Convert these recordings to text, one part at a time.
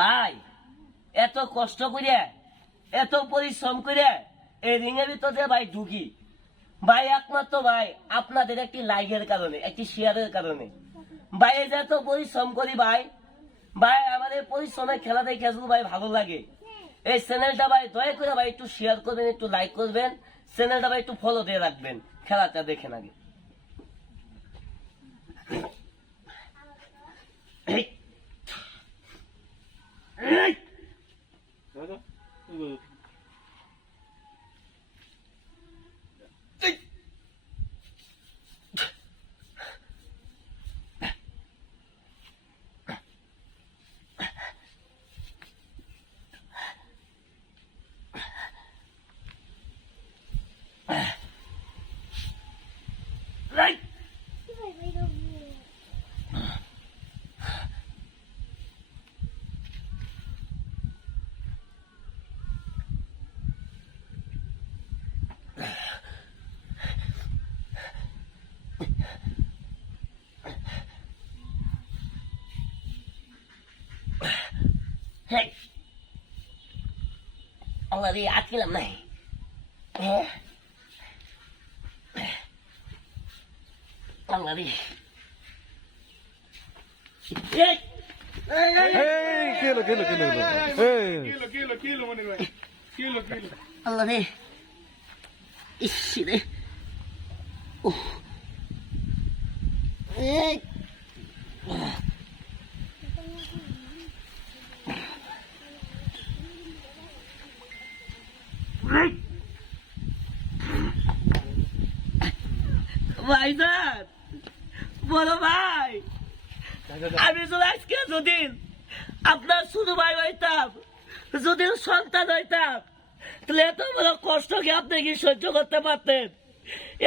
ভাই, এত কষ্ট করিয়া এত পরিশ্রম করে এই রিঙের ভিতরে ভাই ঢুকি। ভাই, একমাত্র ভাই, আপনাদের একটি লাইকের কারণে, একটি শেয়ারের কারণে। ভাই এত পরিশ্রম করি ভাই ভাই আমাদের পরিশ্রমের খেলা দেখে ভাই, ভালো লাগে। এই চ্যানেলটা ভাই, দয়া করে ভাই একটু শেয়ার করবেন, একটু লাইক করবেন। চ্যানেলটা ভাই একটু ফলো দিয়ে রাখবেন, খেলাটা দেখেন আগে এই, এই, এই। hết ông là đi át cái làm này. Ông là đi. Hết kilo kilo kilo kilo kilo kilo kilo kilo ông là đi. Ít đấy oh. ভাইজান বলো ভাই। আমি যদি আজকে যদি আপনার শুধু ভাই হইতাম যদি সন্তান হইতাম, তাহলে এত বড় কষ্ট কি আপনি কি সহ্য করতে পারতেন?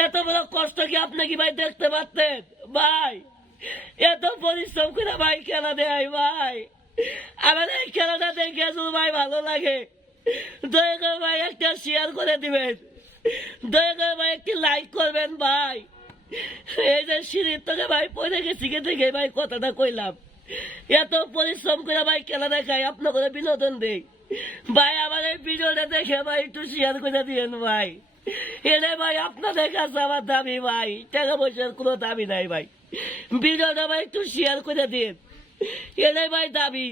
এত বড় কষ্ট কি আপনি কি ভাই দেখতে পারতেন? ভাই, এত পরিশ্রম করে ভাই খেলা দেয়, ভাই। আমার এই খেলাটা দেখে শুধু ভাই ভালো লাগে। দয়া করে ভাই একটা শেয়ার করে দিবেন। দয়া করে ভাই একটি লাইক করবেন, ভাই। এই যে সিঁড়ির থেকে ভাই পড়ে গেছি থেকে ভাই কথাটা কইলাম। এত পরিশ্রম করে ভাই খেলা দেখাই আপনাদের বিনোদন দেই। ভাই, আমার এই ভিডিওটা দেখে ভাই একটু শেয়ার করে দিয়েন ভাই। এনে ভাই, আপনাদের কাছে আমার দাবি ভাই, টাকা পয়সার কোনো দাবি নাই ভাই। ভিডিওটা ভাই একটু শেয়ার করে দিন এনে ভাই দাবি।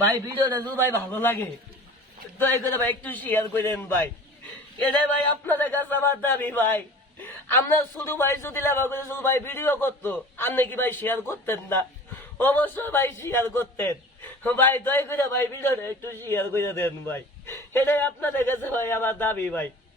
ভাই, ভিডিওটা যদি ভাই ভালো লাগে, দয়া করে ভাই একটু শেয়ার করেন ভাই। এটাই ভাই আপনাদের কাছে আমার দাবি ভাই। আপনার শুধু ভাই যদি লেখা করে শুধু ভাই ভিডিও করতো, আপনি কি ভাই শেয়ার করতেন না? অবশ্যই ভাই শেয়ার করতেন। ভাই, দয়া করে ভাই ভিডিওটা একটু শেয়ার করে দেন ভাই। এটাই আপনাদের কাছে ভাই আমার দাবি ভাই।